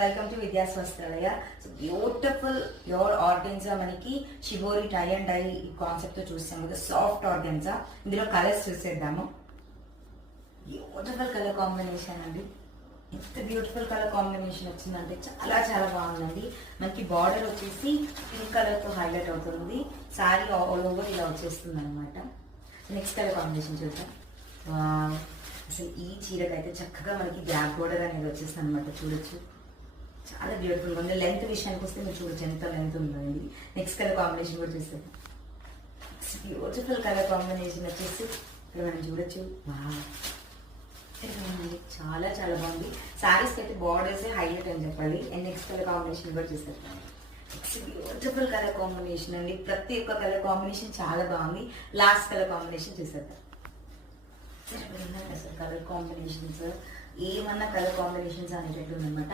Welcome to Vidyas Vastralaya. So beautiful pure organza మనకి shibori tie and dye concept తో చూస్తాం కదా, సాఫ్ట్ ఆర్గెన్జా. ఇందులో కలర్స్ చూసేద్దాము. బ్యూటిఫుల్ కలర్ కాంబినేషన్ అండి. ఎంత బ్యూటిఫుల్ కలర్ కాంబినేషన్ వచ్చిందంటే చాలా చాలా బాగుందండి. మనకి బార్డర్ వచ్చేసి పింక్ కలర్ తో హైలైట్ అవుతుంది. శారీ ఆల్ ఓవర్ ఇలా వచ్చేస్తుంది అనమాట. నెక్స్ట్ కలర్ కాంబినేషన్ చూద్దాం. అసలు ఈ చీరకైతే చక్కగా మనకి గ్యాప్ బోర్డర్ అనేది వచ్చేస్తుంది అనమాట. చూడొచ్చు, చాలా బ్యూటిఫుల్గా ఉంది. లెంత్ విషయానికి వస్తే మీరు చూడొచ్చు ఎంత లెంత్ ఉందండి. నెక్స్ట్ కలర్ కాంబినేషన్ కూడా చూస్తే బ్యూటిఫుల్ కలర్ కాంబినేషన్ వచ్చేసి ఇక్కడ మనం చూడొచ్చు. చాలా చాలా బాగుంది. శారీస్కి అయితే బార్డర్స్ హైలైట్ అని చెప్పాలి. అండ్ నెక్స్ట్ కలర్ కాంబినేషన్ కూడా చూసేస్తాం. బ్యూటిఫుల్ కలర్ కాంబినేషన్ అండి. ప్రతి ఒక్క కలర్ కాంబినేషన్ చాలా బాగుంది. లాస్ట్ కలర్ కాంబినేషన్ చూసేద్దాం. అసలు కలర్ కాంబినేషన్స్ ఏమన్నా కలర్ కాంబినేషన్స్ అనేటట్టు ఉందన్నమాట.